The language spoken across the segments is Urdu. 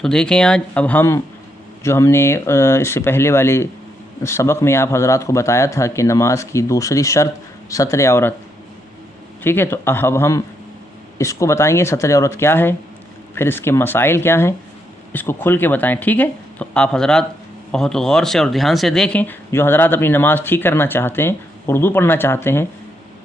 تو دیکھیں آج اب ہم نے اس سے پہلے والے سبق میں آپ حضرات کو بتایا تھا کہ نماز کی دوسری شرط ستر عورت، ٹھیک ہے. تو اب ہم اس کو بتائیں گے ستر عورت کیا ہے، پھر اس کے مسائل کیا ہیں، اس کو کھل کے بتائیں، ٹھیک ہے. تو آپ حضرات بہت غور سے اور دھیان سے دیکھیں. جو حضرات اپنی نماز ٹھیک کرنا چاہتے ہیں، اردو پڑھنا چاہتے ہیں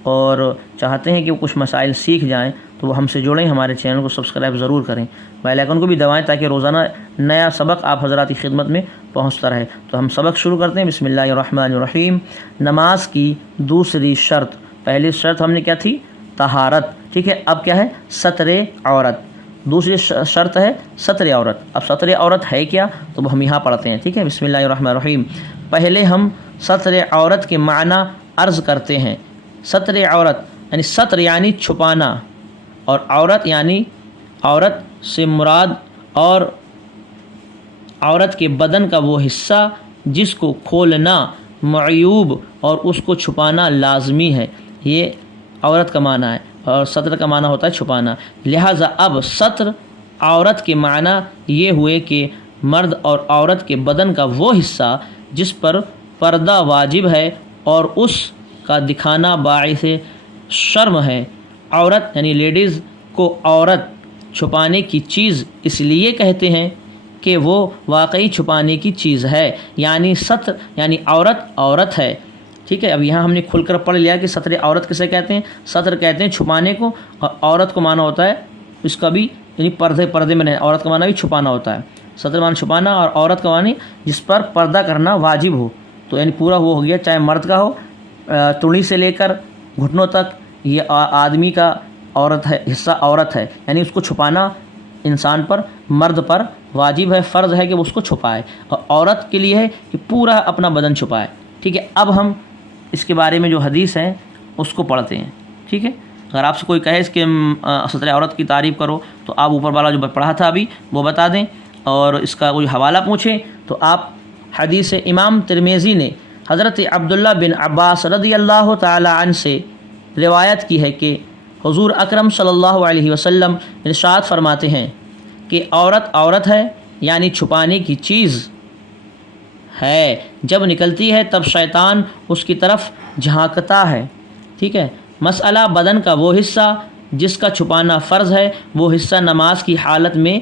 اور چاہتے ہیں کہ وہ کچھ مسائل سیکھ جائیں، تو وہ ہم سے جڑیں، ہمارے چینل کو سبسکرائب ضرور کریں، بیل آئیکن کو بھی دبائیں تاکہ روزانہ نیا سبق آپ حضرات کی خدمت میں پہنچتا رہے. تو ہم سبق شروع کرتے ہیں. بسم اللہ الرحمن الرحیم. نماز کی دوسری شرط، پہلی شرط ہم نے کیا تھی؟ طہارت، ٹھیک ہے. اب کیا ہے؟ ستر عورت. دوسری شرط ہے ستر عورت. اب ستر عورت ہے کیا؟ تو ہم یہاں پڑھتے ہیں، ٹھیک ہے. بسم اللہ الرحمن الرحیم. پہلے ہم ستر عورت کے معنی عرض کرتے ہیں. ستر عورت یعنی ستر یعنی چھپانا، اور عورت یعنی عورت سے مراد اور عورت کے بدن کا وہ حصہ جس کو کھولنا معیوب اور اس کو چھپانا لازمی ہے، یہ عورت کا معنی ہے. اور ستر کا معنی ہوتا ہے چھپانا. لہٰذا اب ستر عورت کے معنی یہ ہوئے کہ مرد اور عورت کے بدن کا وہ حصہ جس پر پردہ واجب ہے اور اس کا دکھانا باعث شرم ہے. عورت یعنی لیڈیز کو عورت چھپانے کی چیز اس لیے کہتے ہیں کہ وہ واقعی چھپانے کی چیز ہے، یعنی ستر یعنی عورت ہے، ٹھیک ہے. اب یہاں ہم نے کھل کر پڑھ لیا کہ ستر عورت کسے کہتے ہیں. ستر کہتے ہیں چھپانے کو، اور عورت کو معنی ہوتا ہے اس کا بھی یعنی پردے میں نہیں. عورت کا معنی بھی چھپانا ہوتا ہے. ستر معنی چھپانا اور عورت کا معنی جس پر پردہ کرنا واجب ہو. تو یعنی پورا وہ ہو گیا، چاہے مرد کا ہو تڑی سے لے کر گھٹنوں تک، یہ آدمی کا عورت ہے، حصہ عورت ہے، یعنی اس کو چھپانا انسان پر، مرد پر واجب ہے، فرض ہے کہ وہ اس کو چھپائے، اور عورت کے لیے ہے کہ پورا اپنا بدن چھپائے، ٹھیک ہے. اب ہم اس کے بارے میں جو حدیث ہے اس کو پڑھتے ہیں، ٹھیک ہے. اگر آپ سے کوئی کہے اس کے ستر عورت کی تعریف کرو تو آپ اوپر والا جو پڑھا تھا ابھی وہ بتا دیں، اور اس کا کوئی حوالہ پوچھیں تو آپ حدیث امام ترمذی نے حضرت عبداللہ بن عباس رضی اللہ تعالی عنہ سے روایت کی ہے کہ حضور اکرم صلی اللہ علیہ وسلم ارشاد فرماتے ہیں کہ عورت ہے یعنی چھپانے کی چیز ہے. جب نکلتی ہے تب شیطان اس کی طرف جھانکتا ہے، ٹھیک ہے. مسئلہ بدن کا وہ حصہ جس کا چھپانا فرض ہے، وہ حصہ نماز کی حالت میں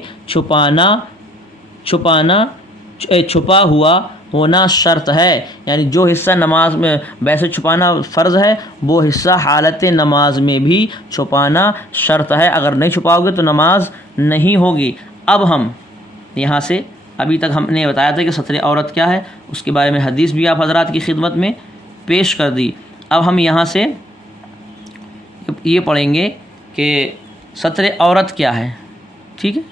چھپا ہوا ہونا شرط ہے. یعنی جو حصہ نماز میں ویسے چھپانا فرض ہے، وہ حصہ حالت نماز میں بھی چھپانا شرط ہے. اگر نہیں چھپاؤ گے تو نماز نہیں ہوگی. اب ہم یہاں سے ابھی تک ہم نے بتایا تھا کہ ستر عورت کیا ہے، اس کے بارے میں حدیث بھی آپ حضرات کی خدمت میں پیش کر دی. اب ہم یہاں سے یہ پڑھیں گے کہ ستر عورت کیا ہے، ٹھیک ہے.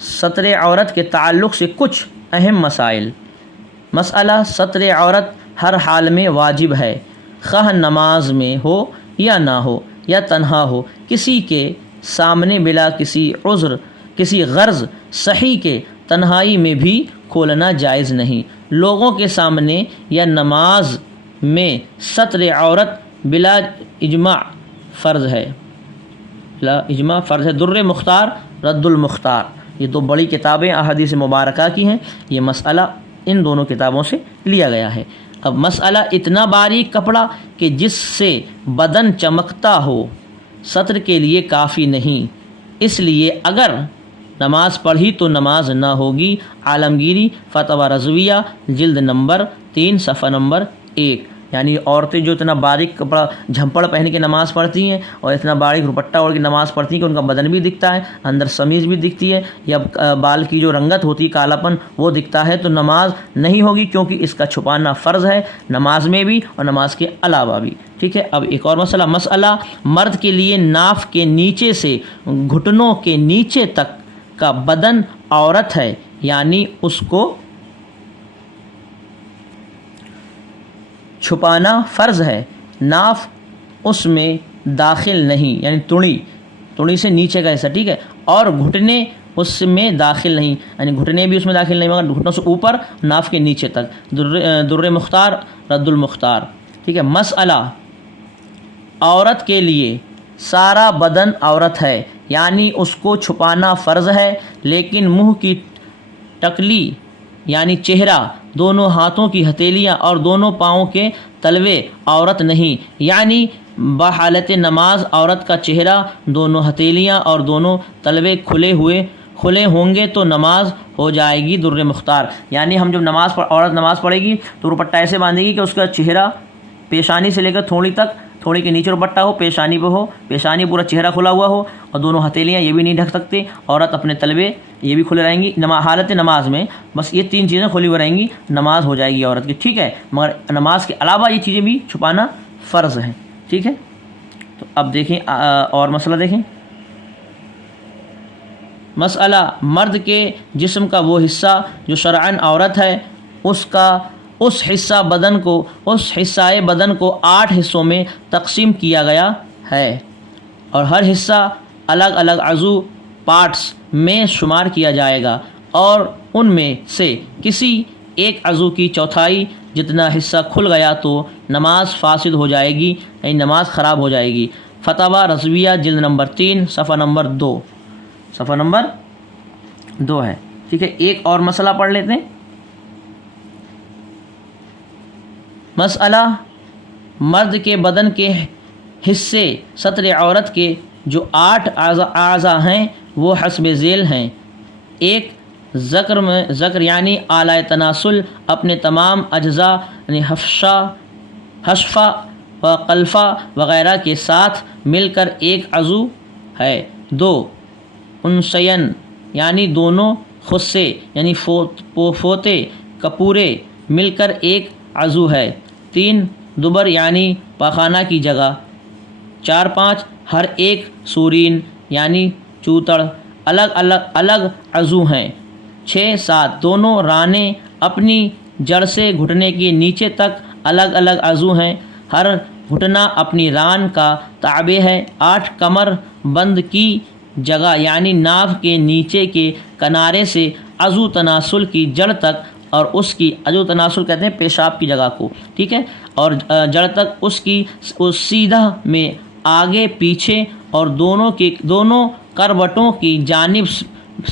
ستر عورت کے تعلق سے کچھ اہم مسائل. مسئلہ ستر عورت ہر حال میں واجب ہے، خواہ نماز میں ہو یا نہ ہو یا تنہا ہو. کسی کے سامنے بلا کسی عذر کسی غرض صحیح کے تنہائی میں بھی کھولنا جائز نہیں. لوگوں کے سامنے یا نماز میں ستر عورت بلا اجماع فرض ہے. در مختار رد المختار، یہ دو بڑی کتابیں احادیث مبارکہ کی ہیں. یہ مسئلہ ان دونوں کتابوں سے لیا گیا ہے. اب مسئلہ اتنا باریک کپڑا کہ جس سے بدن چمکتا ہو ستر کے لیے کافی نہیں، اس لیے اگر نماز پڑھی تو نماز نہ ہوگی. عالمگیری فتویٰ رضویہ جلد نمبر 3 صفحہ نمبر 1. یعنی عورتیں جو اتنا باریک کپڑا جھمپڑ پہن کے نماز پڑھتی ہیں اور اتنا باریک دوپٹہ اوڑھ کے نماز پڑھتی ہیں کہ ان کا بدن بھی دکھتا ہے، اندر سمیز بھی دکھتی ہے، یا بال کی جو رنگت ہوتی ہے کالا پن وہ دکھتا ہے، تو نماز نہیں ہوگی، کیونکہ اس کا چھپانا فرض ہے نماز میں بھی اور نماز کے علاوہ بھی، ٹھیک ہے. اب ایک اور مسئلہ مرد کے لیے ناف کے نیچے سے گھٹنوں کے نیچے تک کا بدن عورت ہے، یعنی اس کو چھپانا فرض ہے. ناف اس میں داخل نہیں، یعنی تڑی سے نیچے کا حصہ، ٹھیک ہے. اور گھٹنے اس میں داخل نہیں، یعنی گھٹنے بھی اس میں داخل نہیں مگر گھٹنوں سے اوپر ناف کے نیچے تک. در مختار رد المختار، ٹھیک ہے. مسئلہ عورت کے لیے سارا بدن عورت ہے، یعنی اس کو چھپانا فرض ہے، لیکن منہ کی ٹکلی یعنی چہرہ، دونوں ہاتھوں کی ہتھیلیاں اور دونوں پاؤں کے تلوے عورت نہیں، یعنی بحالت نماز عورت کا چہرہ، دونوں ہتھیلیاں اور دونوں تلوے کھلے ہوں گے تو نماز ہو جائے گی در مختار۔ یعنی ہم جب عورت نماز پڑھے گی تو دوپٹہ ایسے باندھے گی کہ اس کا چہرہ پیشانی سے لے کر تھوڑی تک، تھوڑی کے نیچے دوپٹہ ہو، پیشانی پہ ہو، پیشانی پورا چہرہ کھلا ہوا ہو، اور دونوں ہتھیلیاں یہ بھی نہیں ڈھک سکتے، عورت اپنے تلوے یہ بھی کھلے رہیں گی حالت نماز میں، بس یہ 3 چیزیں کھلی ہوئی رہیں گی، نماز ہو جائے گی عورت کی، ٹھیک ہے۔ مگر نماز کے علاوہ یہ چیزیں بھی چھپانا فرض ہے، ٹھیک ہے۔ تو اب دیکھیں اور مسئلہ دیکھیں، مسئلہ مرد کے جسم کا وہ حصہ جو شرعاً عورت ہے، اس حصہ بدن کو 8 حصوں میں تقسیم کیا گیا ہے، اور ہر حصہ الگ الگ عضو پارٹس میں شمار کیا جائے گا، اور ان میں سے کسی ایک عضو کی چوتھائی جتنا حصہ کھل گیا تو نماز فاسد ہو جائے گی، یعنی نماز خراب ہو جائے گی۔ فتاوی رضویہ جلد نمبر 3 صفحہ نمبر 2 ہے، ٹھیک ہے۔ ایک اور مسئلہ پڑھ لیتے ہیں۔ مسئلہ مرد کے بدن کے حصے سطر عورت کے جو 8 اعضاء ہیں وہ حسب ذیل ہیں۔ ایک ذکر یعنی اعلیٰ تناسل اپنے تمام اجزاء یعنی حشفہ و قلفہ وغیرہ کے ساتھ مل کر ایک عضو ہے۔ 2 انثیین یعنی دونوں خصے یعنی فوطے کپورے مل کر ایک عضو ہے۔ 3 دبر یعنی پاخانہ کی جگہ۔ 4-5 ہر ایک سورین یعنی چوتڑ الگ عضو ہیں۔ 6-7 دونوں رانیں اپنی جڑ سے گھٹنے کے نیچے تک الگ عضو ہیں، ہر گھٹنا اپنی ران کا تابع ہے۔ 8 کمر بند کی جگہ یعنی ناف کے نیچے کے کنارے سے عضو تناسل کی جڑ تک، اور اس کی عضو تناسل کہتے ہیں پیشاب کی جگہ کو، ٹھیک ہے، اور جڑ تک اس سیدھا میں آگے پیچھے اور دونوں کروٹوں کی جانب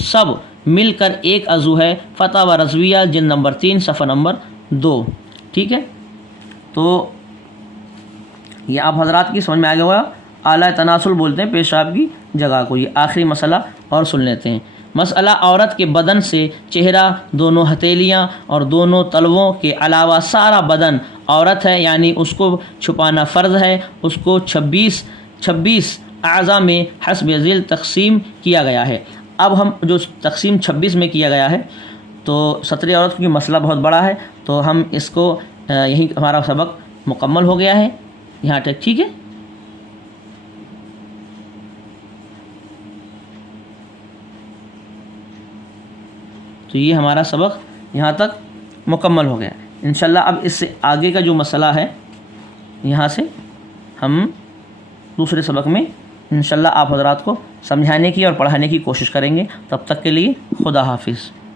سب مل کر ایک عضو ہے۔ فتاوی رضویہ جلد نمبر 3 صفحہ نمبر 2، ٹھیک ہے۔ تو یہ آپ حضرات کی سمجھ میں آ گیا ہوا، اعلیٰ تناسل بولتے ہیں پیشاب کی جگہ کو۔ یہ آخری مسئلہ اور سن لیتے ہیں۔ مسئلہ عورت کے بدن سے چہرہ، دونوں ہتھیلیاں اور دونوں تلووں کے علاوہ سارا بدن عورت ہے، یعنی اس کو چھپانا فرض ہے۔ اس کو 26 اعضاء میں حسب ذیل تقسیم کیا گیا ہے۔ اب ہم جو تقسیم 26 میں کیا گیا ہے تو سطر عورت کی مسئلہ بہت بڑا ہے، تو ہم اس کو یہی ہمارا سبق مکمل ہو گیا ہے یہاں تک، ٹھیک ہے۔ تو یہ ہمارا سبق یہاں تک مکمل ہو گیا۔ انشاءاللہ اب اس سے آگے کا جو مسئلہ ہے یہاں سے ہم دوسرے سبق میں انشاءاللہ آپ حضرات کو سمجھانے کی اور پڑھانے کی کوشش کریں گے۔ تب تک کے لیے خدا حافظ۔